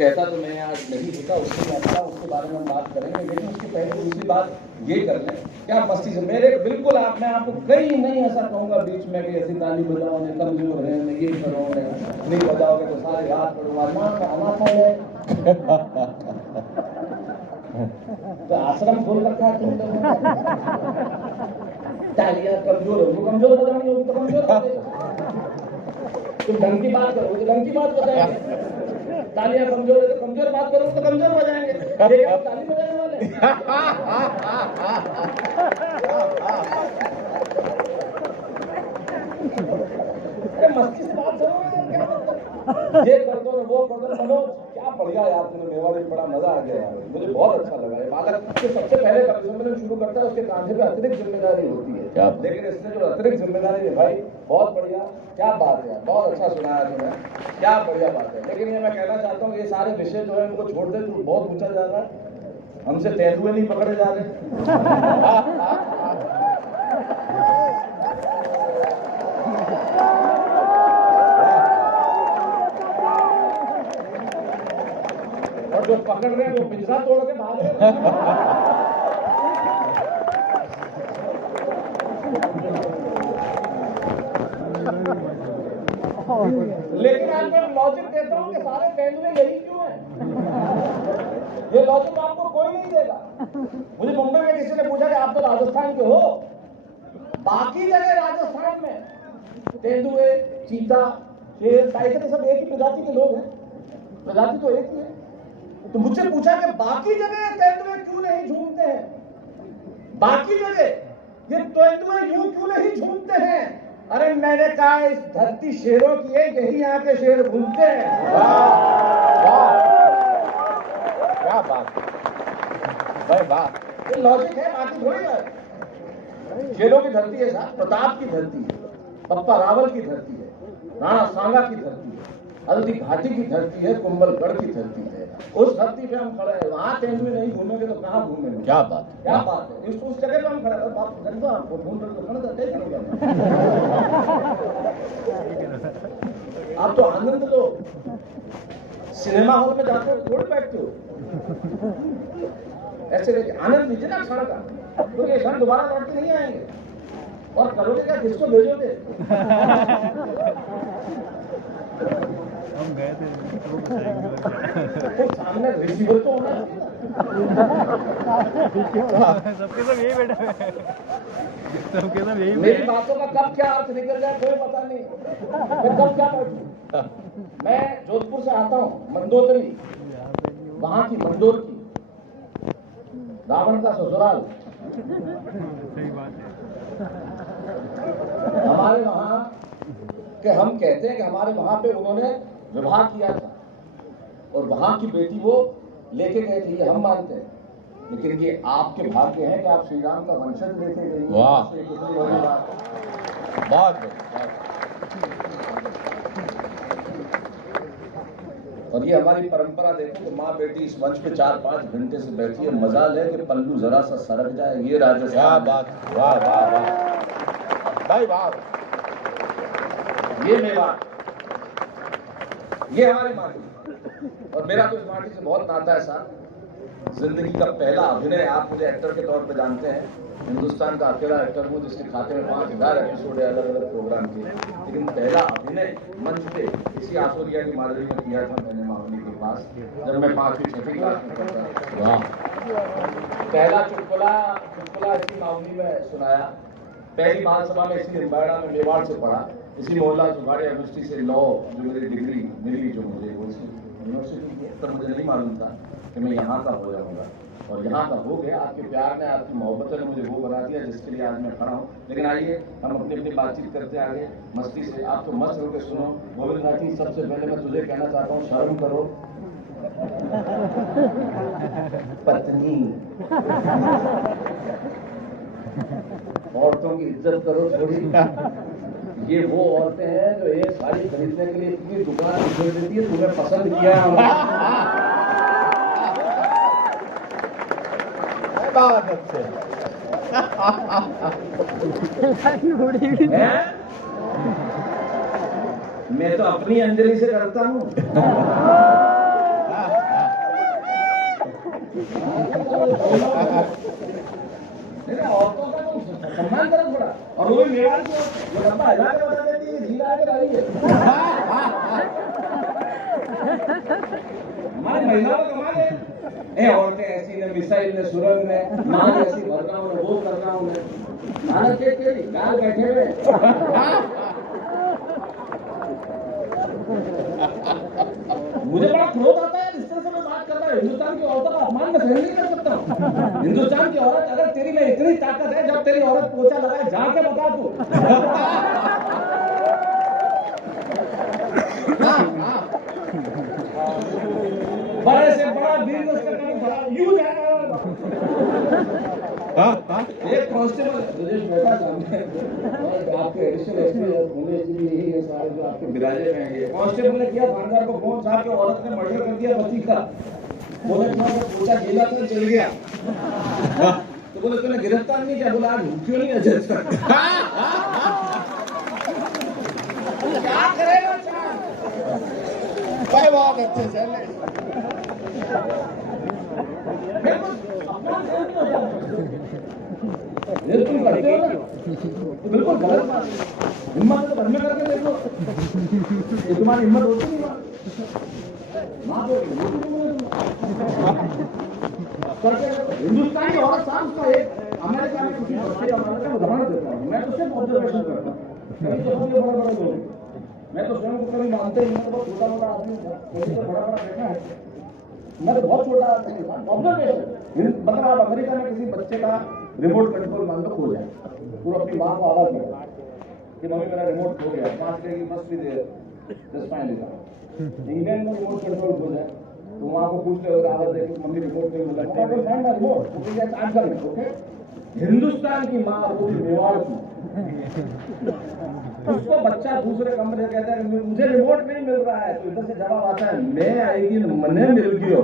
कहता तो मैं आज नहीं होता, उसके अच्छा उसके बारे में हम बात करेंगे, लेकिन उसके पहले दूसरी बात ये कर लें क्या मस्ती से मेरे बिल्कुल मैं आपको कहीं नहीं ऐसा कहूँगा बीच में कि ऐसी ताली बजाओ ने कमजोर है ने ये करो ने नहीं बजाओगे तो सारे हाथ पड़ूंगा ना खाना खाए तो आश्रम खोल रखा है तुम लोगों ने। तालियां कमजोर हो कमजोर बजानी होगी तो कमजोर तुम ढंग की बात करो तो ढंग की बात बताएंगे, तालियां कमजोर है तो कमजोर बात करो तो कमजोर बजाएंगे। ये क्या ताली बजाने वाले मस्ती से बात करो ये कर दो वो कर दो मनोज क्या बढ़िया यार तुमने मेवाड़ी में बड़ा मजा आ गया यार, मुझे बहुत अच्छा लगा। बालक सबसे पहले कवि सम्मेलन शुरू करता है उसके कांधे पे अतिरिक्त जिम्मेदारी होती है, लेकिन इसने जो अतिरिक्त जिम्मेदारी निभाई बहुत बढ़िया, क्या बात है, बहुत अच्छा सुनाया तुमने, क्या बढ़िया बात है। लेकिन ये मैं कहना चाहता हूँ ये सारे विषय जो है उनको छोड़ दे, तू बहुत ऊंचा जा रहा है, हमसे तेंदुए नहीं पकड़े जा रहे। और जो पकड़ रहे हैं वो पिंजरा तोड़ के भाग रहे हैं। लेकिन आज मैं लॉजिक देता हूँ कि सारे तेंदुए यही क्यों हैं? ये लॉजिक आपको कोई नहीं देगा। मुझे मुंबई में किसी ने पूछा कि आप तो राजस्थान के हो, बाकी जगह राजस्थान में तेंदुए, चीता, शेर, टाइगर सब एक ही प्रजाति के लोग हैं, प्रजाति तो एक ही है। तो मुझसे पूछा कि बाकी जगह तेंदुए क्यों नहीं झूमते हैं, बाकी जगह ये तेंदुए यूं क्यों नहीं झूमते हैं? अरे मैंने कहा इस धरती शेरों की है, यही यहाँ के शेर घूमते हैं। क्या बात भाई, बात ये लॉजिक है, बाकी थोड़ी है। शेरों की धरती है साहब, प्रताप की धरती है, पप्पा रावल की धरती है, राणा सांगा की धरती है, हल्दी घाटी की धरती है, कुंभलगढ़ की धरती है। उस धरती पे हम खड़े हैं, वहां तेंदुए नहीं घूमेंगे तो कहाँ घूमेंगे? क्या बात है, क्या बात है। उस जगह पे हम खड़े हैं, बाप गंदा आपको ढूंढ रहे तो खड़ा था, आप तो आनंद लो, सिनेमा हॉल में जाते हो थोड़ी बैठते हो, ऐसे देखिए आनंद लीजिए ना क्षण का, क्योंकि क्षण दोबारा लौट के नहीं आएंगे। और करोगे क्या, किसको भेजोगे? हम गए थे तो सामने रिसीवर तो होना सबके सब यही बैठे हुए, सबके सब यही। मेरी बातों का कब क्या अर्थ निकल जाए कोई पता नहीं, मैं कब क्या बैठूं। मैं जोधपुर से आता हूँ, मंदोदरी, वहां की मंडोर की, रावण का ससुराल। सही बात है। हमारे वहां कि हम कहते हैं कि हमारे वहां पे उन्होंने विवाह किया था और वहां की बेटी वो लेके गए थे, ये हम मानते हैं। लेकिन ये आपके भाग्य है कि आप श्री राम का वंशज लेके गए। वाह, बहुत और ये हमारी परंपरा देखो कि माँ बेटी इस मंच पे 4-5 घंटे से बैठी है, मजाल है कि पल्लू जरा सा सरक जाए। ये राजस्थान बात, वाह वाह वाह भाई वाह, ये मेवाड़, ये हमारी माटी। और मेरा तो इस माटी से बहुत नाता है साहब। जिंदगी का पहला अभिनय, आप मुझे एक्टर के तौर पे जानते हैं, हिंदुस्तान का अकेला एक्टर हूँ जिसके खाते में 5000 एपिसोड है अलग अलग प्रोग्राम के। लेकिन पहला अभिनय मंच पे इसी आसुरिया की माधुरी में किया था मैंने मावनी के पास, जब मैं 5वीं-6वीं क्लास में पढ़ता था। पहला चुटकुला इसी मावनी में सुनाया, पहली बाल सभा में इसी निम्बाड़ा में मेवाड़ से पढ़ा, इसी मोहल्ला जुगाड़े यूनिवर्सिटी से लॉ जो मेरी डिग्री मिली जो मुझे वो यूनिवर्सिटी की, तब मुझे नहीं मालूम था कि मैं यहाँ का हो जाऊँगा और यहाँ का हो गया। आपके प्यार ने, आपकी मोहब्बत ने मुझे वो बना दिया जिसके लिए आज मैं खड़ा हूँ। लेकिन आइए हम अपनी अपनी बातचीत करते आगे मस्ती से। आप तो मस्त होकर सुनो। गोविंद राठी, सबसे पहले मैं तुझे कहना चाहता हूँ शर्म करो पत्नी, औरतों की इज्जत करो थोड़ी। ये वो औरतें हैं जो एक साड़ी खरीदने के लिए इतनी दुकान छोड़ देती है, तुम्हें पसंद किया है। मैं तो अपनी अंजलि से करता हूँ। और वो भी मेवाड़ की वो लंबा हिला के बता देती है जीरा के डाली है। हमारी महिलाओं का कमाल है। औरतें ऐसी ने मिसाइल ने सुरंग ने मां ऐसी भरना उन्हें वो करना उन्हें भारत के गाल बैठे हुए। मुझे बड़ा क्रोध आता है इस तरह से मैं बात कर रहा हूँ। हिंदुस्तान की औरतों का अपमान मैं सहन नहीं कर सकता हूँ। हिंदुस्तान की औरत अगर तेरी में इतनी ताकत है, जब तेरी औरत पोछा लगाए जाके बता तू। बड़े से बड़ा बिजनेस करना बड़ा यूज है। एक कांस्टेबल ब्रजेश मेहता सामने आपके एडिशनल एसपी होने चाहिए, ये सारे जो आपके बिराजे में हैं। कांस्टेबल ने किया थानेदार को फोन, साहब की औरत ने मर्डर कर दिया पति का। बोले पूछा गेला तो चल गया। तो बोले तूने गिरफ्तार नहीं किया? बोला आज क्यों नहीं अजय तक। क्या करेगा भाई? बहुत अच्छे चले। तुम करते हो ना बिल्कुल गलत बात है। हिम्मत तो घर में करके देख लो, ये तुम्हारी हिम्मत होती नहीं। हिंदुस्तान की औरत साहब का एक अमेरिका में किसी बच्चे का उदाहरण देता हूँ। मैं तो सिर्फ ऑब्जर्वेशन करता हूँ। कभी तो बड़े बड़े लोग, मैं तो स्वयं को कभी मानते ही मैं तो बहुत छोटा मोटा आदमी था, कभी तो बड़ा बड़ा देखा है। मैं तो बहुत छोटा आदमी था। ऑब्जर्वेशन मतलब आप अमेरिका में किसी बच्चे का रिमोट कंट्रोल मान लो खो जाए, पूरा अपनी माँ को आवाज देगा कि मम्मी मेरा रिमोट खो गया, 5 की मस्ट भी दे इंग्लैंड में रिमोट कंट्रोल खो जाए तो वहाँ को पूछ ले आवाज देगी मम्मी रिमोट नहीं मिला, रिमोट चार्ज कर। ओके, हिंदुस्तान की माँ वो भी मेवाड़ की, उसको बच्चा दूसरे कमरे कहता है मुझे रिमोट नहीं मिल रहा है, तो इधर से जवाब आता है मैं आएगी मने मिल गई हो।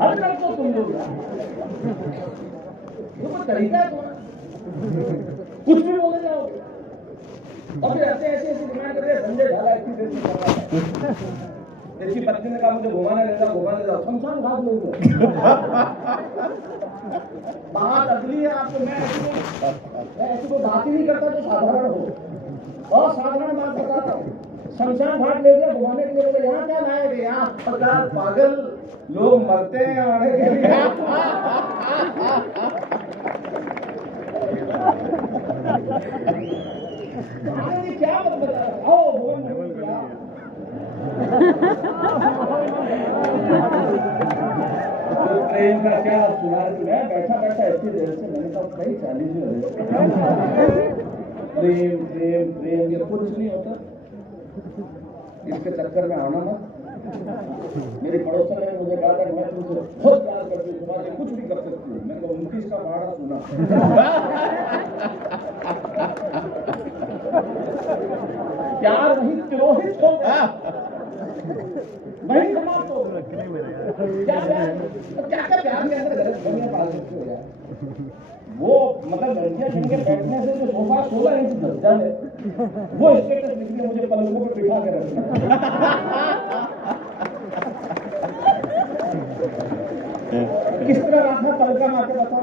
हर लड़को तुम लोग तरीका है तुम्हारा, कुछ भी बोले जाओगे और फिर ऐसे डिमांड कर रहे हैं। संजय झाला इतनी देर से कर रहा है, इसकी पत्नी ने कहा मुझे घुमाने ले जाओ, शमशान घाट ले जाओ। बात अगली है आपको, मैं ऐसी को बात ही नहीं करता जो साधारण हो, और साधारण बात बता रहा हूँ। शमशान घाट ले गया घुमाने के लिए, बोले यहाँ क्या लाएंगे, यहाँ प्रकार पागल लोग मरते हैं आने के लिए। क्या मत बता रहा, आओ भवन प्रेम का क्या सुना। मैं बैठा इतनी देर से मैंने कहा कई 40 में प्रेम प्रेम प्रेम ये कुछ नहीं होता, इसके चक्कर में आना मत। मेरी पड़ोसन ने मुझे कहा था मैं तुमसे बहुत प्यार करती हूँ, तुम्हारे कुछ भी कर सकती हूँ। मैंने कहा 29 का भाड़ा सुना। प्यार वही तिरोहित हो गया, वही समाप्त हो गया। क्या प्यार के अंदर गलत फहमियां पाल सकते हो यार। वो मतलब लड़कियां जिनके बैठने से जो सोफा 16 इंच धज्जा है, वो स्टेटस लिख के मुझे पलकों पे बिठा के रखना। किस तरह रखना पलका में आके बताओ।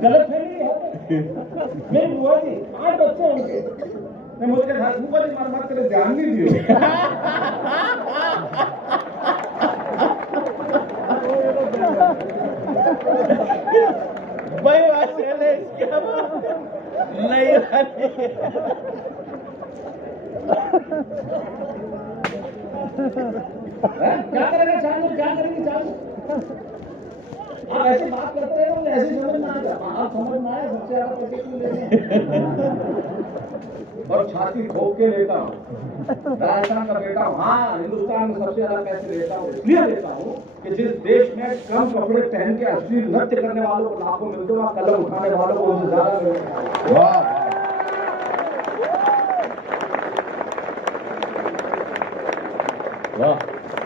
गलत फहमी है। मेरी बुआ जी 8 बच्चे होंगे, मैं मुझे कहा बुआ जी मार मार कर ध्यान नहीं दियो। भाई क्या नहीं क्या करेगा चालू, क्या करेंगे चालू। आप ऐसे बात करते हैं मुझे ऐसे समझ में आएगा, आप समझ में आए सबसे ज्यादा पैसे क्यों लेते हैं। और छाती ठोक के लेता हूँ, राजस्थान का बेटा हूँ। हाँ, हिंदुस्तान में सबसे ज्यादा पैसे लेता हूँ, इसलिए लेता हूँ कि जिस देश में कम कपड़े पहन के असली नृत्य करने वालों को लाखों मिलते हो, वहाँ कलम उठाने वालों को उनसे ज्यादा मिलते हैं।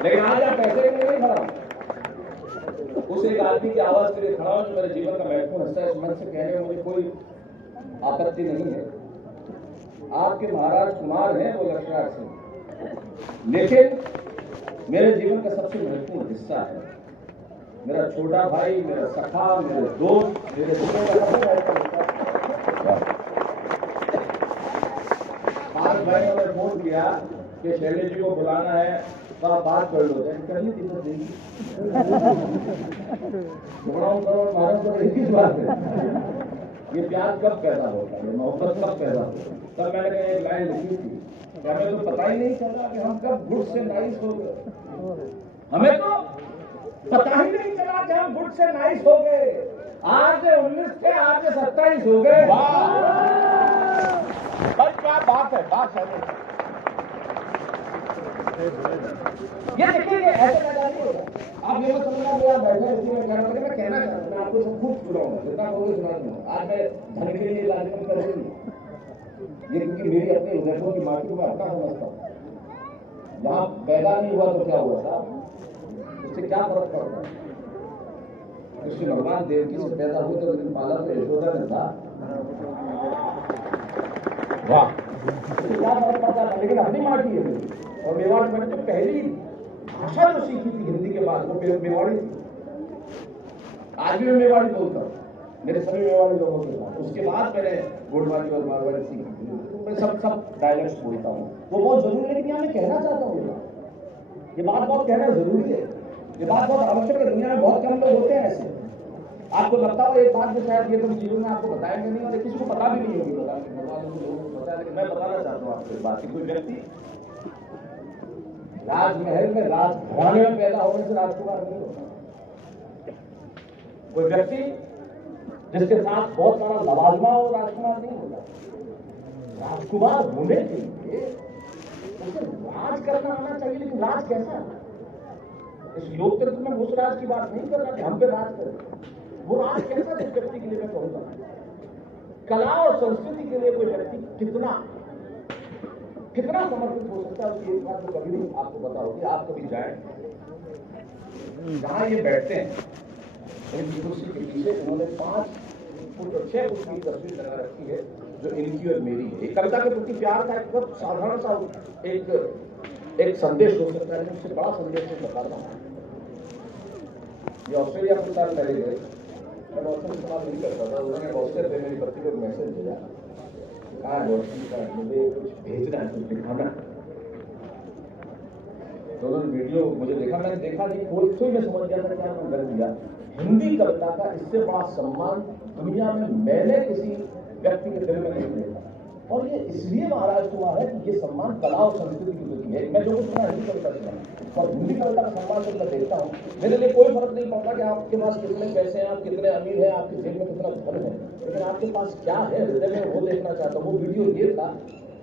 लेकिन आज आप पैसे के लिए नहीं खड़ा, उस एक आदमी की आवाज के लिए खड़ा हूं जो मेरे जीवन का महत्वपूर्ण हिस्सा है। इस मंच से कहने में मुझे कोई आपत्ति नहीं है। आपके महाराज कुमार हैं वो लक्ष्मण सिंह, लेकिन मेरे जीवन का सबसे महत्वपूर्ण हिस्सा है। मेरा छोटा भाई, मेरा सखा, मेरे दोस्त, मेरे जीवन का सबसे महत्वपूर्ण। 5 महीने में फोन किया कि शैलेश जी को बुलाना है तो आप बात कर लो। करिए दिक्कत देगी भारत को एक ही बात है। ये प्यार कब पैदा होता है, ये मोहब्बत कब पैदा होता है? तब मैंने कहा एक लाइन लिखी थी, हमें तो पता ही नहीं चला कि हम कब गुड से नाइस हो गए। हमें तो पता ही नहीं चला कि हम गुड से नाइस हो गए। आज 19 थे, आज 27 हो गए। भाई क्या बात है, बात है। ये देखिए ऐसे पैदा नहीं होता। आप ये मत समझना मेरा बैठा इसी में कहना पड़ेगा। मैं कहना चाहता हूँ, मैं आपको सब खूब सुनाऊंगा, जितना कहोगे सुना दूंगा। आज मैं धन के लिए राजनीति कर रही हूँ, ये क्योंकि मेरी अपनी उदयपुर की माटी को मैं अपना समझता हूँ। वहां पैदा नहीं हुआ तो क्या हुआ साहब, उससे क्या फर्क पड़ता है? कृष्ण भगवान देवकी से पैदा हुए तो लेकिन पाला तो यशोदा ने था। वाह, क्या फर्क पड़ता है? लेकिन अपनी माटी है मेरी। और मेवाड़ मैंने तो पहली भाषा जो सीखी थी हिंदी के बाद वो मेवाड़ी थी। आज भी मैं मेवाड़ी बोलता हूँ मेरे सभी मेवाड़ी लोगों के साथ। उसके बाद मैंने गोडवाड़ी और मारवाड़ी सीखी थी, तो मैं सब डायलेक्ट्स बोलता हूँ। वो बहुत जरूरी है। लेकिन यहाँ मैं कहना चाहता हूँ ये बात बहुत कहना जरूरी है। ये बात बहुत आवश्यक है। दुनिया में बहुत कम लोग होते हैं ऐसे। आपको लगता हो एक बात जो शायद ये तुम जीवन में आपको बताएंगे नहीं और किसी को पता भी नहीं होगी, भगवान को लोगों को पता है। लेकिन मैं बताना चाहता हूँ आपको इस बात की। कोई व्यक्ति राजमहल में राजघराने में पैदा होने से राजकुमार नहीं होता। कोई व्यक्ति जिसके साथ बहुत सारा लवाजमा हो राजकुमार नहीं होता। राजकुमार होने के लिए उसे राज करना आना चाहिए। लेकिन राज कैसा? इस लोकतंत्र में उस राज की बात नहीं कर रहा कि हम पे राज करें। वो राज कैसा जिस व्यक्ति के लिए मैं कहूंगा? कला और संस्कृति के लिए कोई व्यक्ति कितना समर्पित हो सकता है, उसकी एक बात तो कभी नहीं आपको पता होगी। आप कभी जाए जहां ये बैठते हैं इनकी कुर्सी के पीछे उन्होंने 5 फुट और 6 फुट की तस्वीर लगा रखी है जो इनकी और मेरी है। कविता के प्रति प्यार का एक बहुत साधारण सा एक संदेश हो सकता है, लेकिन उससे बड़ा संदेश मैं बताता हूँ। ये ऑस्ट्रेलिया के साथ पहले गए, मैं ऑस्ट्रेलिया इस्तेमाल नहीं करता था। उन्होंने ऑस्ट्रेलिया पे मेरी पत्नी को मैसेज दिया, कहा मुझे कुछ भेजना है, कुछ दिखाना। तो उन्होंने वीडियो मुझे देखा, मैंने देखा नहीं, कोई मैं समझ गया था क्या मैं कर दिया। हिंदी कविता का इससे बड़ा सम्मान दुनिया में मैंने किसी व्यक्ति के दिल में नहीं देखा। और ये इसलिए महाराज हुआ है कि ये सम्मान कला और संस्कृति की प्रति है। मैं जो कुछ सुना हिंदी कविता सुना और हिंदी कविता का सम्मान जब मैं देखता हूँ, मेरे लिए कोई फर्क नहीं पड़ता कि आपके पास कितने पैसे हैं, आप कितने अमीर हैं, आपके जेब में कितना धन है, लेकिन आपके पास क्या है हृदय में, वो देखना चाहता हूँ। वो वीडियो ये था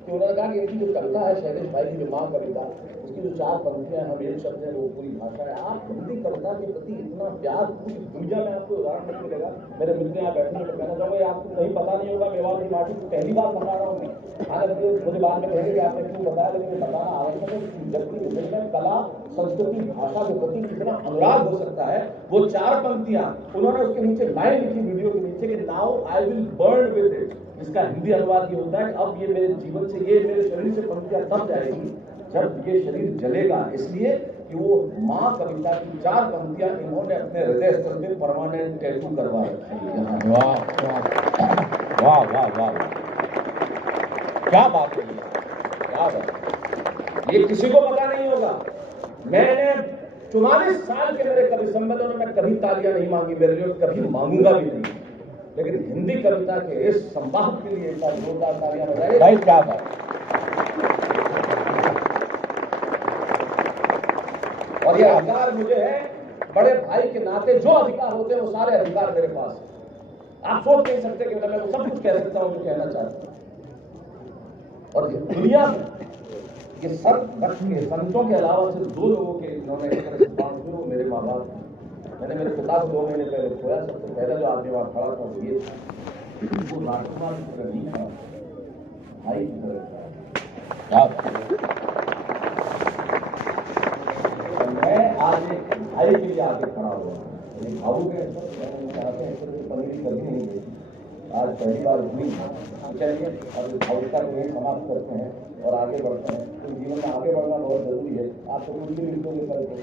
कि उन्होंने कहा कि इनकी जो कविता है शैलेश भाई की जो माँ कविता, उसकी जो 4 पंक्तियां हम एक शब्द है वो पूरी भाषा है। आप हिंदी कविता के प्रति इतना प्यार पूरी दुनिया में आपको उदाहरण नहीं मिलेगा। मेरे मित्र यहाँ बैठे हैं, मैं कहना चाहूँगा आपको कहीं पता नहीं होगा। मेवाड़ की माटी को पहली बार बता रहा हूँ मैं। हालांकि मुझे बाद में कहेंगे कि आपने क्यों बताया, लेकिन ये बताना आवश्यक है कि व्यक्ति के दिल में कला संस्कृति भाषा के प्रति कितना अनुराग हो सकता है। वो 4 पंक्तियां उन्होंने उसके नीचे लाइन लिखी वीडियो के नीचे कि now I will burn with it, जिसका हिंदी अनुवाद ये होता है कि अब ये मेरे जीवन से, ये मेरे शरीर से पंक्तियां तब जाएगी जब ये शरीर जलेगा। इसलिए कि वो माँ कविता की 4 पंक्तियां इन्होंने अपने हृदय स्तर पे परमानेंट टैटू करवा रखी है। वाह वाह वाह वाह, क्या बात है, क्या बात। ये किसी को पता नहीं होगा। मैंने 44 साल के मेरे कवि सम्मेलनों में कभी तालियां नहीं मांगी, मेरे लिए कभी मांगूंगा भी नहीं, लेकिन हिंदी कविता के इस संवाद के लिए जोरदार तालियां बजाइए भाई। क्या बात। और ये अधिकार मुझे है, बड़े भाई के नाते जो अधिकार होते हैं वो सारे अधिकार मेरे पास है। आप सोच नहीं सकते कि मैं सब कुछ कह सकता हूं जो कहना चाहता हूं। और दुनिया में ये संतों के अलावा सिर्फ 2 लोगों के इन्होंने इस तरह से बात की, वो मेरे माँ बाप। मैंने मेरे पिता को 2 महीने पहले खोया। सबसे पहला जो आदमी वहां खड़ा था वो ये वो राजकुमार की तरह नहीं था, भाई की तरह था। मैं आज एक भाई के लिए आगे खड़ा हुआ, भावुक है, पनीरी करनी नहीं गई। आज पहली बार हुई। चलिए अब इस भावुकता को यही समाप्त करते हैं और आगे बढ़ते हैं। तो जीवन में आगे बढ़ना बहुत जरूरी है। आप तो कुछ भी लिखोगे कल को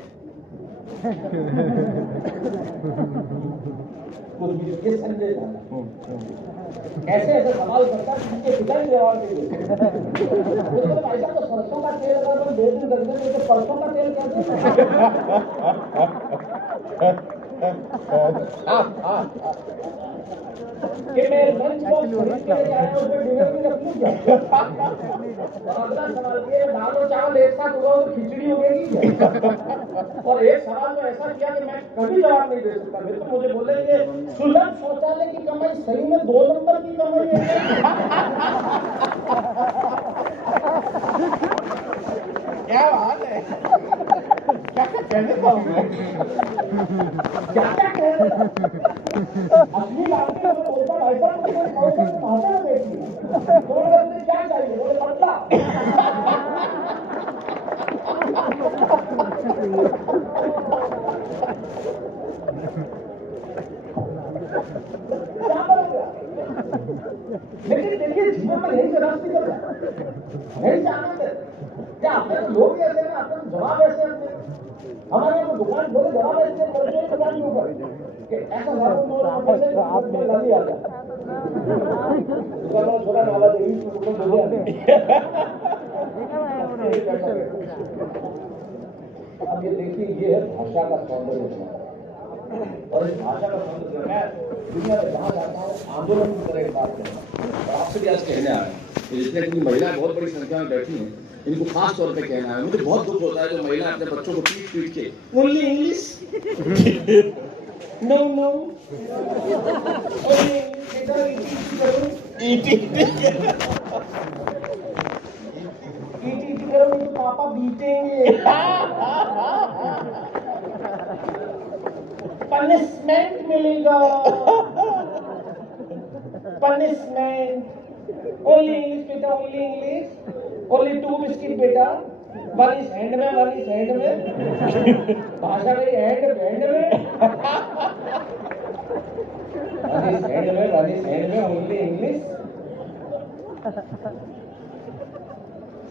कुछ भी ये संजय जाना ऐसे ऐसे सवाल करता है जिनके पिता ही जवाब दे देते तो भाई साहब तो सरसों का तेल अगर हम 2 दिन रख देते तो सरसों का तेल क्या कि मैं लंच बॉक्स खरीद के लेके आया उसमें डिनर में रख लूं क्या? और अगला सवाल ये दाल और चावल एक साथ हुआ तो खिचड़ी हो गई क्या? और एक सवाल तो ऐसा किया कि मैं कभी जवाब नहीं दे सकता। फिर तो मुझे बोलेंगे सुलभ शौचालय की कमाई सही में 2 नंबर की कमाई है। क्या बात है, क्या कहने पाऊंगा, क्या क्या कह रहे अपनी बात में बोलता भाई साहब भाषा में देखिए बोले क्या चाहिए, बोले पतला लेकिन देखिए जीवन में यही रास्ते कर रहा नहीं आनंद है क्या अपने लोग ऐसे ना अपने जवाब ऐसे हमारे यहाँ दुकान बोले जवाब ऐसे करते हैं दुकान के ऊपर ऐसा आप में गाली आता छोटा नाला अब ये देखिए ये है भाषा का सौंदर्य और इस भाषा का सौंदर्य मैं दुनिया में जहाँ जाता हूँ आंदोलन की तरह एक बात कहता हूँ और आपसे भी आज कहने आया है जितने की महिलाएं बहुत बड़ी संख्या में बैठी हैं इनको खास तौर पे कहना है। मुझे बहुत दुख होता है जो महिला अपने बच्चों को पीट के ओनली इंग्लिश नो नो करो तो पापा बीतेंगे पनिशमेंट मिलेगा पनिशमेंट ओनली इंग्लिश बेटा ओनली इंग्लिश ओनली 2 बिस्किट बेटा वन इज हैंड में वन इज हैंड में भाषा में हैंड हैंड में वन इज हैंड में ओनली इंग्लिश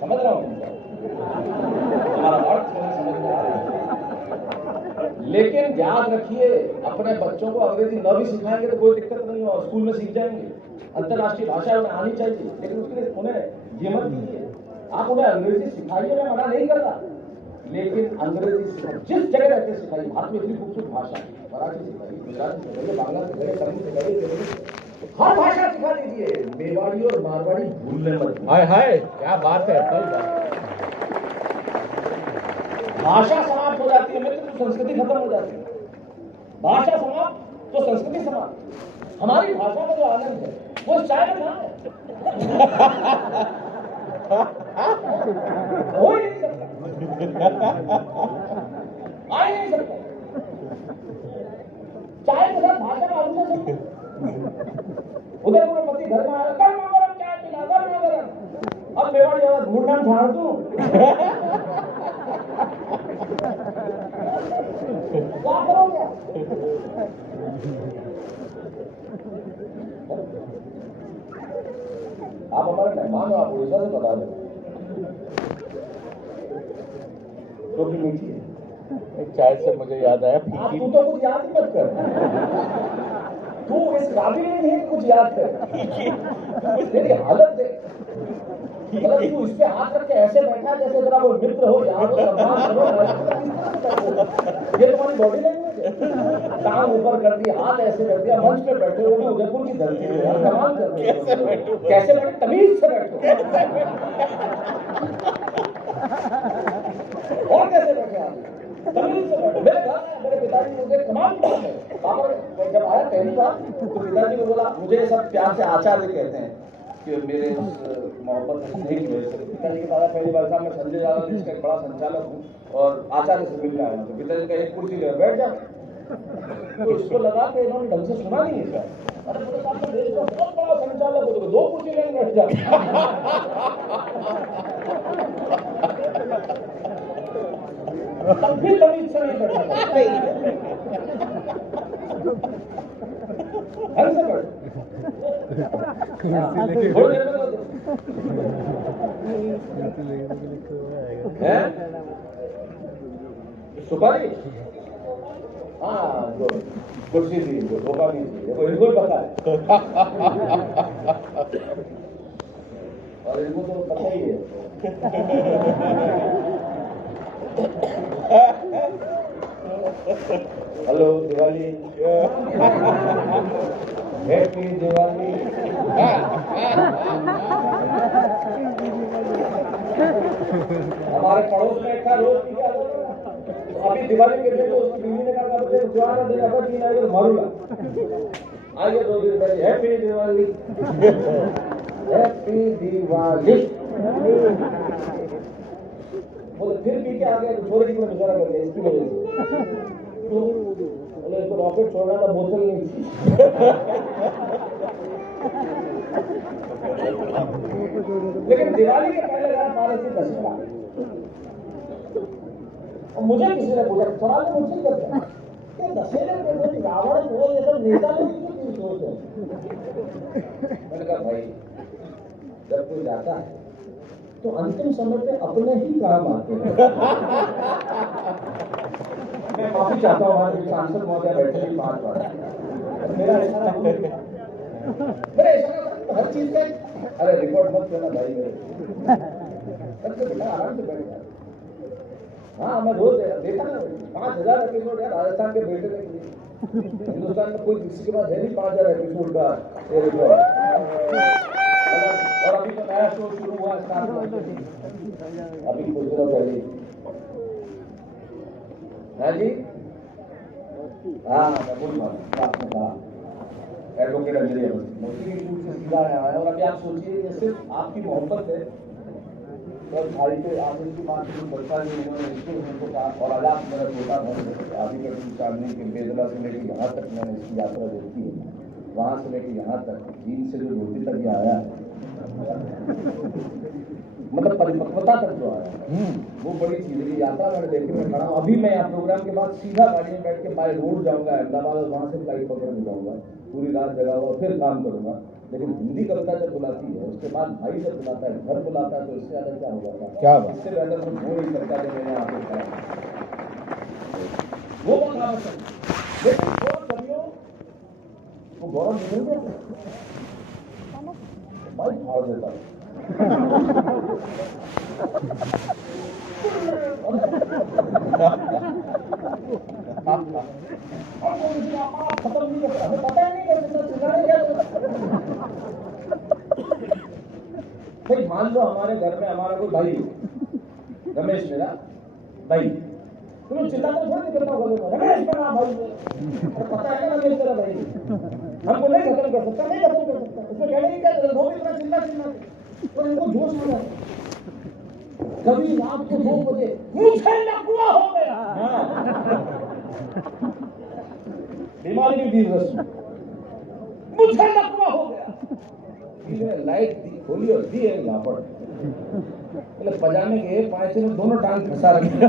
समझ रहा हूँ हमारा अर्थ समझ में आ रहा है। लेकिन याद रखिए अपने बच्चों को अंग्रेजी न भी सिखाएंगे तो कोई दिक्कत नहीं हो स्कूल में सीख जाएंगे अंतर्राष्ट्रीय भाषा उन्हें आनी चाहिए लेकिन उसके लिए उन्हें ये मत कीजिए आप उन्हें अंग्रेजी सिखाइए मैं मना नहीं कर रहा लेकिन अंग्रेजी जिस जगह रहते सिखाइए। भारत में इतनी खूबसूरत भाषा है मराठी सिखाइए गुजराती सिखाइए बांग्ला सिखाइए तमिल सिखाइए हर भाषा सिखा दीजिए मेवाड़ी और मारवाड़ी भूलने मत हाय हाय क्या बात है भाषा समाप्त हो जाती है मित्र तो संस्कृति खत्म हो जाती है भाषा समाप्त तो संस्कृति समाप्त हमारी भाषा का जो आनंद है वो शायद कहाँ है हो ही नहीं सकता आ ही नहीं सकता चाय के साथ भाषा का आनंद सकते उधर मेरा पति घर में आया गर्मा गर्म चाय पिला गर्मा गर्म अब मेवाड़ी वाला ढूंढना झाड़ दूं क्या करोगे आप हमारे मेहमान हो आप उड़ीसा से बता दें तो भी मीठी है चाय से मुझे याद आया आप तू तो कुछ याद ही मत कर तू इस काबिल नहीं कुछ याद कर तेरी हालत देख मतलब तू इस पे हाथ रख के ऐसे बैठा जैसे तेरा वो मित्र हो यहाँ हो सम्मान करो ये तुम्हारी बॉडी लैंग्वेज है टांग ऊपर कर दिया हाथ ऐसे कर दिया मंच पे बैठे हो उदयपुर की धरती है यार कमाल कर रहे हो कैसे बैठे तमीज से बैठो और कैसे बैठे आप तमीज से बैठो मेरे घर मेरे पिताजी मुझे कमाल की बात है पापा जब आया पहली बार तो पिताजी को बोला मुझे सब प्यार से आचार्य कहते हैं कि मेरे उस मोहब्बत में स्नेह की वजह से पिताजी के दादा पहली बार साहब मैं संजय यादव जिसका एक बड़ा संचालक हूँ और आचार्य से मिलने आया हूँ तो पिताजी का एक कुर्सी ले बैठ जा तो इसको लगा के इन्होंने ढंग से सुना नहीं इसका अरे बोले साहब मैं देश का बहुत बड़ा संचालक हूँ तो 2 कुर्सी लेने बैठ जा तब भी तमीज से नहीं बैठा हर से बढ़ थोड़ी देर में तो है सुपारी। हाँ, जो कुर्सी थी वो धोखा नहीं थी, देखो इनको ही पता है। और इनको तो पता ही है। Hello Diwali, happy Diwali. हमारे पड़ोस में एक था रोज की क्या अभी दिवाली के दिन तो उसकी बीवी ने कहा मुझे जुआना दे अगर तीन आएगा तो मारूंगा। आइए 2 दिन पहले हैप्पी दिवाली, हैप्पी दिवाली बोले, फिर पी के आ गए तो छोड़ दी को गुजारा कर दिया इसकी वजह से। तो बोले इसको रॉकेट छोड़ना था, बोतल नहीं थी। लेकिन दिवाली के पहले रात 12 से 10 बजे और मुझे किसी ने पूछा सवाल तो मुझसे करते हैं कि दशहरे के दिन रावण को ये सब नेता लोग क्यों सोचते हैं। मैंने कहा भाई जब कोई जाता है तो अंतिम समय पे अपने ही काम आते हैं। मैं माफी चाहता हूँ हमारे सांसद महोदय बैठे हैं 5 बार, मेरा ऐसा हर चीज का अरे रिकॉर्ड मत करना भाई मेरे बेटा आराम से बैठ। हाँ मैं रोज देखा ना 5000 एपिसोड है राजस्थान के बेटे ने किए। हिंदुस्तान में कोई किसी के पास है नहीं 5000 एपिसोड का रिकॉर्ड। और अभी तो नया शो शुरू हुआ अभी कुछ दिनों पहले। हाँ जी, हाँ मैं बोल रहा हूँ आपने कहा एडवोकेट अंजलि मोदी की से सीधा आया है। और अभी आप सोचिए ये सिर्फ आपकी मोहब्बत है और भाई पे आप इसकी बात को बढ़ता नहीं उन्होंने इसको उनको कहा। और आज आप मेरा छोटा भाई आदि का चांदनी के बेदला से लेकर यहाँ तक मैंने इसकी यात्रा देखी है, वहां से लेकर यहाँ तक चीन से जो धोती तक ये आया है, मतलब परिपक्वता तक जो आया है वो बड़ी चीज है। यात्रा मैंने देखी, मैं खड़ा हूँ अभी मैं यहाँ प्रोग्राम के बाद सीधा गाड़ी में बैठ के बाय रोड जाऊंगा अहमदाबाद और वहां से फ्लाइट पकड़ के जाऊंगा, पूरी रात जगा हुआ फिर काम करूंगा। लेकिन हिंदी कविता जब बुलाती है उसके बाद भाई जब बुलाता है, घर बुलाता है, तो इससे ज्यादा क्या हो जाता है? क्या इससे बेहतर मैं हो नहीं सकता जो मैंने आपको कहा वो बहुत आवश्यक है। लेकिन जो कवियों वो गौरव मिल गया भाई भाग देता है। खत्म नहीं करता, हमें पता ही नहीं करता चिल्लाने क्या भाई। मान लो हमारे घर में हमारा कोई भाई रमेश मेरा भाई, तुम्हें चिल्लाते थोड़ी नहीं करता बोले रमेश मेरा भाई, पता है ना रमेश तेरा भाई, हमको नहीं खत्म कर सकता, नहीं खत्म कर सकता। उसमें कहने की क्या जरूरत, वो भी इतना चिल्ला चिल्ला तो इनको जोश आ जाए। कभी रात को 2 बजे मुझे लकवा हो गया, बीमारी की बीज रस्म, मुझे लकवा हो गया, लाइट खोली और दी है लापड़, मतलब बजाने के 5 में दोनों टांग फंसा रखे।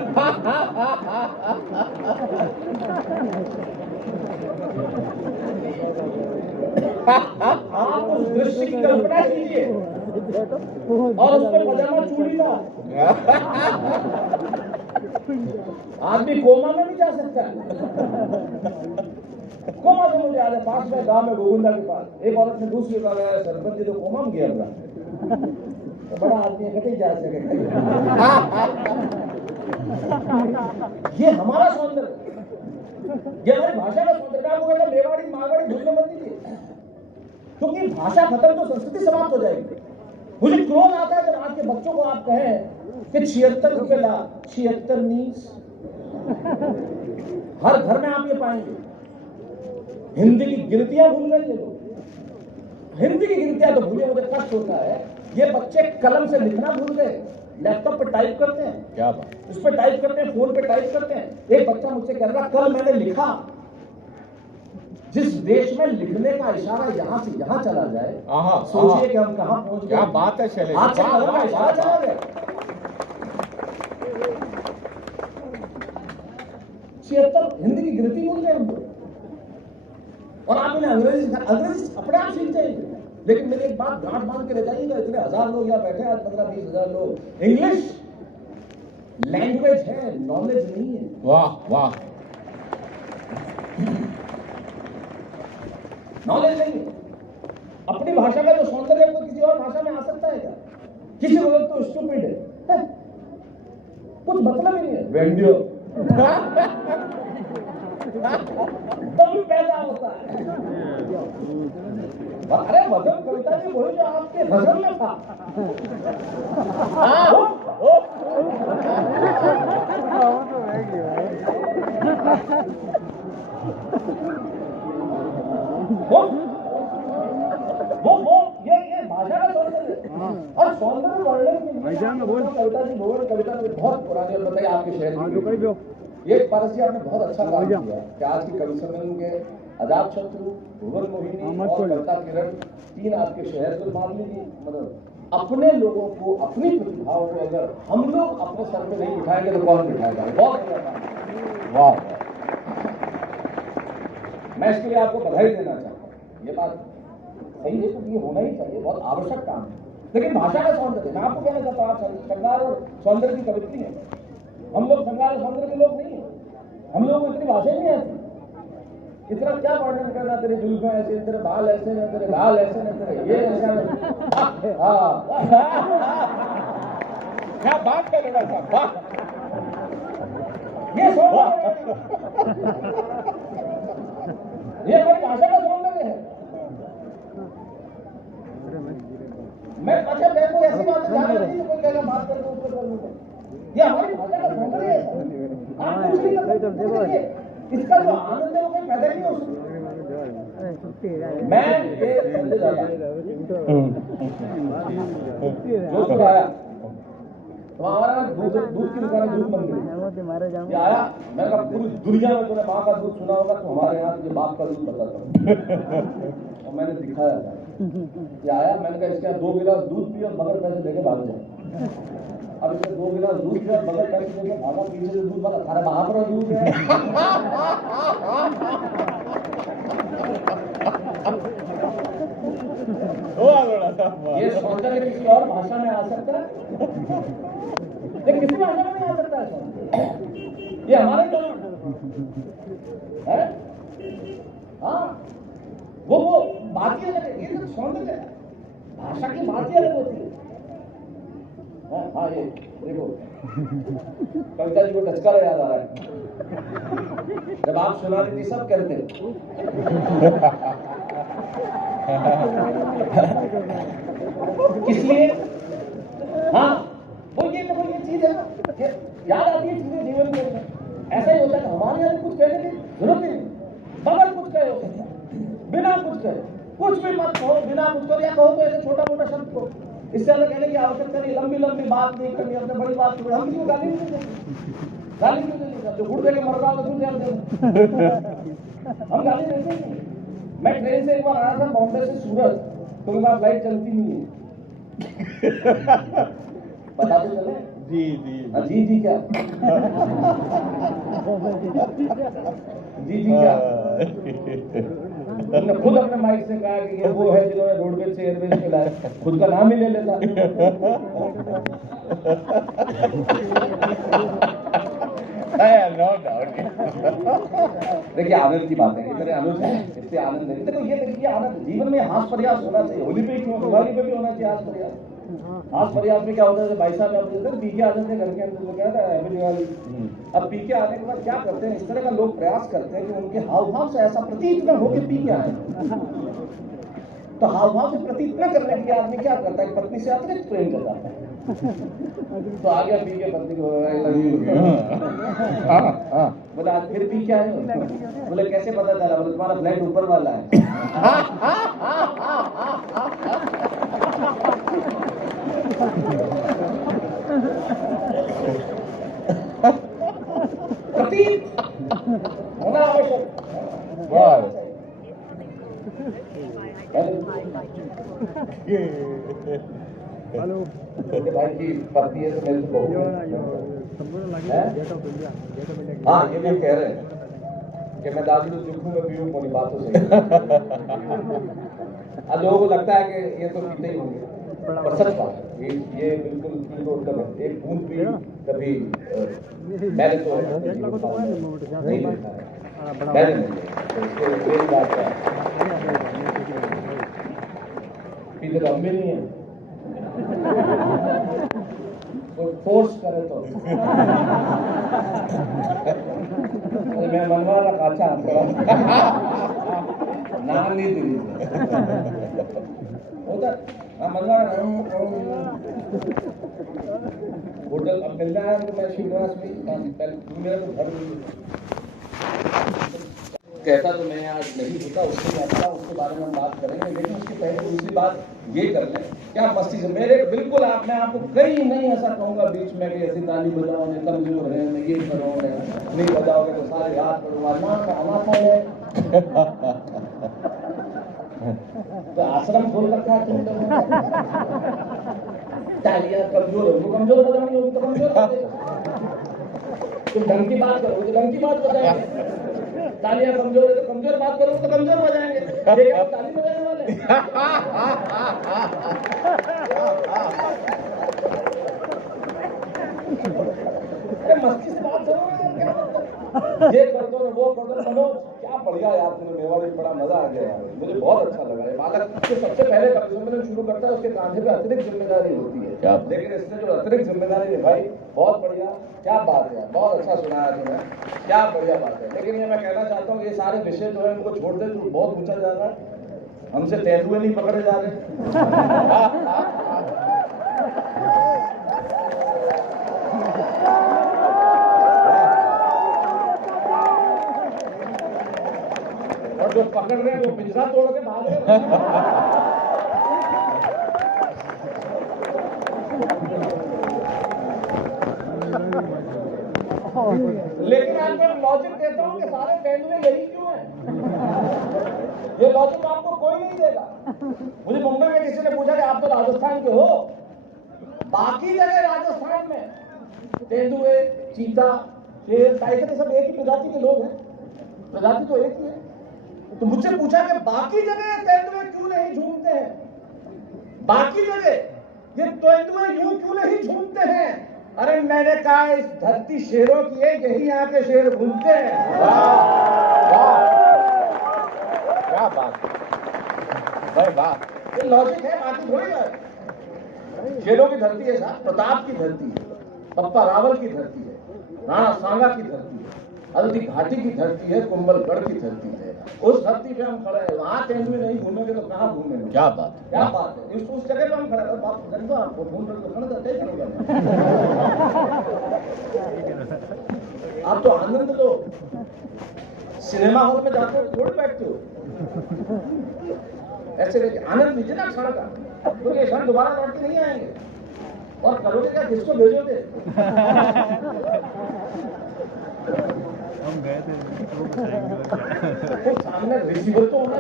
आप उस दृश्य की कल्पना कीजिए और उस पर पजामा चूड़ी था। आदमी कोमा में भी जा सकता है। कोमा से मुझे याद है पास में गांव में गोविंदा के पास एक औरत ने दूसरी का गया सरपंच जी तो कोमा में गया तो बड़ा आदमी कहीं जा सके। ये हमारा सौंदर्य, ये हमारी भाषा का सौंदर्य। आपको कहता मेवाड़ी मारवाड़ी भूलने मत दीजिए, क्योंकि भाषा खत्म तो संस्कृति समाप्त हो जाएगी। मुझे क्रोध आता है जब आज के बच्चों को आप कहें कि 76 रुपए ला, 76 मीन्स हर घर में आप ये पाएंगे हिंदी की गिनतियां भूल गए ये लोग। हिंदी की गिनतियां तो भूले, मुझे कष्ट होता है। ये बच्चे कलम से लिखना भूल गए, लैपटॉप पे टाइप करते हैं। क्या बात, उस पर टाइप करते हैं, फोन पे टाइप करते हैं। एक बच्चा मुझसे कह रहा कल मैंने लिखा। जिस देश में लिखने का इशारा यहां से यहां चला जाए, सोचिए कि हम कहां पहुंच गए। क्या बात है शैलेश, हाथ से कलम का इशारा चला गया। 76 हिंदी की गिनती भूल गए हम लोग। और आप इन्हें अंग्रेजी अपने आप सीख जाएंगे। लेकिन मेरी एक बात गांठ बांध के ले जाइएगा, इतने हजार लोग यहाँ बैठे हैं, आज 15-20 हजार लोग, इंग्लिश लैंग्वेज है, नॉलेज नहीं है। वाह वाह, नॉलेज नहीं है। अपनी भाषा का जो सौंदर्य है वो किसी और भाषा में आ सकता है क्या? किसी वक्त तो स्टूपिड है, कुछ मतलब ही नहीं है। वेंडियो दम पैदा होता है। अरे वजन कविता जी वही जो आपके भजन में था। वो ये भाषा का सौंदर्य और सौंदर्य वर्णन कविता जी भवन कविता में बहुत पुरानी। और बताइए आपके शहर में ये पारस जी आपने बहुत अच्छा काम किया कि आज की कवि सम्मेलन के अजात शत्रु, भुवन मोहिनी और कविता किरण, 3 आपके शहर के मामले की मतलब अपने लोगों को, अपनी प्रतिभाओं को अगर हम लोग अपने सर में नहीं बिठाएंगे तो कौन बिठाएगा? बहुत बढ़िया काम। वाह, मैं इसके लिए आपको बधाई देना चाहता हूँ। ये बात सही है, तो ये होना ही चाहिए, बहुत आवश्यक काम है। लेकिन भाषा का सौंदर्य, मैं आपको कहना चाहता हूँ, आप श्रृंगार और सौंदर्य की कवित्री है, हम लोग श्रृंगार और सौंदर्य के लोग नहीं है। हम लोगों को इतनी भाषा ही नहीं आती। इतना क्या वर्णन करना, तेरी जुल्फें ऐसे, तेरे बाल ऐसे न, तेरे गाल ऐसे न, तेरे ये ऐसा न। क्या बात है लड़ा साहब, ये ये हमारी भाषा का सौंदर्य है। मैं अच्छा मैं कोई ऐसी बात ध्यान रखी तो कोई कहेगा बात करके ऊपर कर लूंगा। ये हमारी भाषा का सौंदर्य है। आप कुछ नहीं कर सकते, इसका जो आनंद है वो कोई पैदा नहीं हो सकता। मैं ये समझ जाता जो आया तो हमारा दूध की दुकान दूध बन गई, आया मैंने कहा पूरी दुनिया में तूने माँ का दूध सुना होगा तो हमारे यहाँ ये बाप का दूध बताता। और मैंने दिखाया था, ये आया, मैंने कहा इसके 2 गिलास दूध पियो, बगैर पैसे देके भाग जाए। अब इसने 2 गिलास दूध पिया, बगैर पैसे देके भागा, पीछे से दूध वाला अरे बाप रा दूध है। ये सौंदर्य किसी और भाषा में आ सकता है, लेकिन किसी भाषा में नहीं आ सकता है। ये हमारे तो है। हाँ, वो बात ही अलग है। ये तो सौंदर्य है, भाषा की बात ही अलग होती है। हाँ ये देखो कविता जी को टचकारा याद आ रहा है, जब आप सुना रही थी सब कहते हैं। इसलिए हाँ वो ये देखो ये चीज है ना, याद आती है चीजें जीवन में। ऐसा ही होता है, हमारे यहाँ कुछ कहने की जरूरत नहीं, बगैर कुछ कहे, बिना कुछ कहे, कुछ भी मत कहो, बिना कुछ कहो, या कहो तो ऐसे छोटा मोटा शब्द को, इससे अलग कहने की आवश्यकता नहीं। लंबी लंबी बात नहीं करनी, अपने बड़ी बात छोड़, हम किसी को गाली नहीं देते, गाली क्यों देते? जो गुड़ दे के मर रहा हो तो क्यों देते? हम गाली देते नहीं। मैं ट्रेन से एक बार आया था बॉम्बे से सूरत, तो मेरे पास फ्लाइट चलती नहीं है। पता तो चले जी जी क्या जी क्या उन्होंने खुद अपने माइक से कहा कि ये वो है जिन्होंने रोडवेज से एयरवेज पे लाया, खुद का नाम ही ले लेता। देखिए आनंद की बात है, ये मेरे अनुज है, इससे आनंद है। देखो ये देखिए आनंद जीवन में हास प्रयास होना चाहिए। होली पे क्यों, दिवाली पे भी होना चाहिए हास प्रयास। हास प्रयास में क्या होता है, भाई साहब आप पी के आ जाते हैं घर के अंदर, तो क्या था हैप्पी दिवाली। अब पी के आने के बाद क्या करते हैं, इस तरह का लोग प्रयास करते हैं कि उनके हाव भाव से ऐसा प्रतीत न हो कि पी के आए। तो हाव भाव से प्रतीत न करने के लिए आदमी क्या करता है, पत्नी से अतिरिक्त प्रेम कर जाता है। तो आ गया पी के पत्नी को बोले आज फिर पी के आए? बोले कैसे पता चला? बोले तुम्हारा फ्लैट ऊपर वाला है। प्रतीत होना आवश्यक। हेलो भाई की पत्नी है तो मेरे को हाँ ये भी कह रहे हैं कि मैं दारू जुखू में पीऊँ कोई बात तो सही अब लोगों को लगता है कि ये तो पीते ही होंगे, पर सच बात है ये बिल्कुल बिल्कुल एक बूंद भी कभी मैंने तो नहीं देखा है, मैंने नहीं देखा, तो इसके मेरी बात है पीते तो हम भी नहीं है, कोई फोर्स करे तो मैं मनवारा काचा नाम नहीं दी होता मनवारा होटल अब मिलना है तो मैं श्रीनिवास में मेरा तो घर कहता तो मैं आज नहीं होता उससे आता उसके बारे में हम बात करेंगे, लेकिन उसकी पहले दूसरी बात ये कर लें क्या मस्ती से मेरे बिल्कुल मैं आपको कहीं नहीं ऐसा कहूंगा बीच में कि ऐसी ताली बजाओ मैं कमजोर है मैं ये करो नहीं बजाओगे तो सारे याद करूंगा ना अनाथा है तो आश्रम खोल रखा है तुम लोगों ने तालियां कमजोर है वो कमजोर बजानी होगी तो कमजोर बजेगा, तुम ढंग की बात करोगे तो ढंग की बात बजाएंगे, तालियां कमजोर है तो कमजोर बात करोगे तो कमजोर बजाएंगे, लेकिन आप ताली बजाने वाले अरे मस्ती से बात करो ये कर दो वो कर दो चलो क्या बढ़िया यार तुमने मेवाड़ी में बड़ा मजा आ गया यार, मुझे बहुत अच्छा लगा ये बालक जो सबसे पहले सम्मेलन शुरू करता है उसके कांधे पे अतिरिक्त जिम्मेदारी होती है, लेकिन इसने जो अतिरिक्त जिम्मेदारी निभाई बहुत बढ़िया, क्या बात है बहुत अच्छा सुनाया तुमने, क्या बढ़िया बात है। लेकिन ये मैं कहना चाहता हूँ ये सारे विषय जो है उनको छोड़ दे, तो बहुत ऊंचा जा रहा है, हमसे तेंदुए नहीं पकड़े जा रहे और जो पकड़ रहे हैं वो पिंजरा तोड़ के भाग रहे हैं। लेकिन आज मैं लॉजिक देता हूँ कि सारे तेंदुए यही क्यों हैं? ये लॉजिक आपको कोई नहीं देगा। मुझे मुंबई में किसी ने पूछा कि आप तो राजस्थान के हो, बाकी जगह राजस्थान में तेंदुए चीता शेर टाइगर सब एक ही प्रजाति के लोग हैं, प्रजाति तो एक ही है। तो मुझसे पूछा कि बाकी जगह तेंदुए क्यों नहीं झूमते हैं, बाकी जगह ये तेंदुए यूं क्यों नहीं झूमते हैं? अरे मैंने कहा इस धरती शेरों की है, यही यहाँ के शेर घूमते हैं। क्या बात भाई, बात ये लॉजिक है, बाकी थोड़ी है। शेरों की धरती है साहब, प्रताप की धरती है, पप्पा रावल की धरती है, राणा सांगा की धरती है, हल्दी घाटी की धरती है, कुंभलगढ़ की धरती है। उस धरती पे हम खड़े हैं, वहां तेंदुए नहीं घूमेंगे तो कहाँ घूमेंगे? क्या बात है, क्या बात है। उस जगह पे हम खड़े हैं, बाप गंदा आपको ढूंढ रहे तो आप तो आनंद लो, सिनेमा हॉल में जाते हो थोड़ी बैठते हो, ऐसे आनंद लीजिए ना क्षण का, क्योंकि ये क्षण दोबारा लौट के नहीं आएंगे। और करोगे क्या, किसको भेजोगे? हम गए थे तो सामने रिसीवर तो होना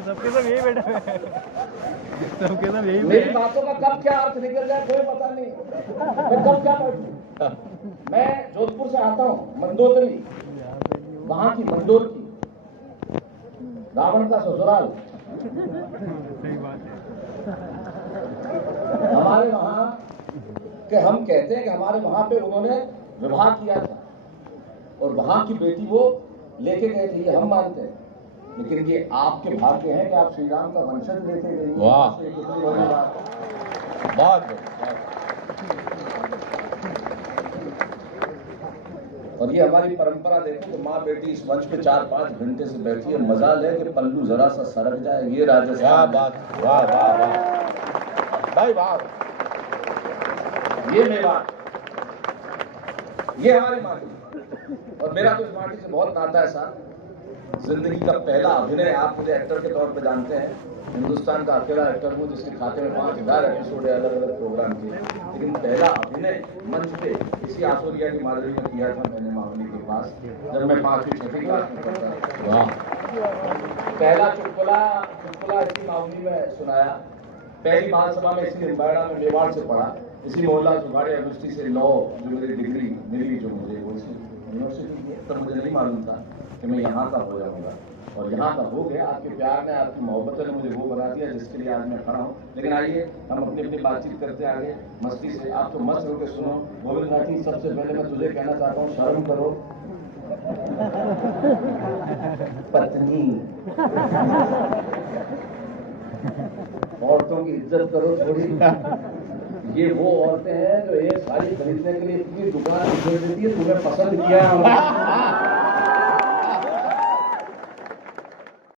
सबके सब यही बैठे हुए हैं, सबके सब यही। मेरी बातों का कब क्या अर्थ निकल जाए कोई पता नहीं, मैं कब क्या बैठूं। मैं जोधपुर से आता हूँ, मंदोदरी, वहां की मंडोर की रावण का ससुराल, सही बात है। हमारे वहां के हम कहते हैं कि हमारे वहां पे उन्होंने विवाह किया था और वहां की बेटी वो लेके गए थे, ये हम मानते हैं। लेकिन ये आपके भाग्य है कि आप श्री राम का वंशज लेके गए। वाह, कितनी बड़ी बात, बात। और ये हमारी परंपरा देखो कि माँ बेटी इस मंच पे 4-5 घंटे से बैठी है, मजाल है कि पल्लू जरा सा सरक जाए। ये राजस्थान बात, वाह वाह वाह भाई वाह, ये मेवाड़, ये हमारी माटी, और मेरा तो इस माटी से बहुत नाता है साहब। जिंदगी का पहला अभिनय, आप मुझे एक्टर के तौर पे जानते हैं, हिंदुस्तान का अकेला एक्टर हूँ जिसके खाते में 5000 एपिसोड है अलग अलग प्रोग्राम के। लेकिन पहला अभिनय मंच पे इसी आसोरिया की माधुरी में किया था मैंने मावली के पास, जब मैं 5वीं-6वीं क्लास में पढ़ता था। पहला चुटकुला इसी मावली में सुनाया, पहली महासभा में इसी निम्बाड़ा में मेवाड़ से पढ़ा, इसी मोहल्ला जुगाड़े यूनिवर्सिटी से लॉ जो मेरी डिग्री मिली जो मुझे वो यूनिवर्सिटी तब मुझे नहीं मालूम था कि मैं यहाँ का हो जाऊँगा, और यहाँ का हो गया। आपके प्यार ने, आपकी मोहब्बत ने मुझे वो बना दिया जिसके लिए आज मैं खड़ा हूँ। लेकिन आइए हम अपनी अपनी बातचीत करते आगे मस्ती से। आप तो मस्त होकर सुनो। गोविंद राठी, सबसे पहले मैं तुझे कहना चाहता हूँ, शर्म करो पत्नी, औरतों की इज्जत करो थोड़ी। ये वो औरतें हैं जो एक साड़ी खरीदने के लिए इतनी दुकान खोल देती है, तुम्हें पसंद किया है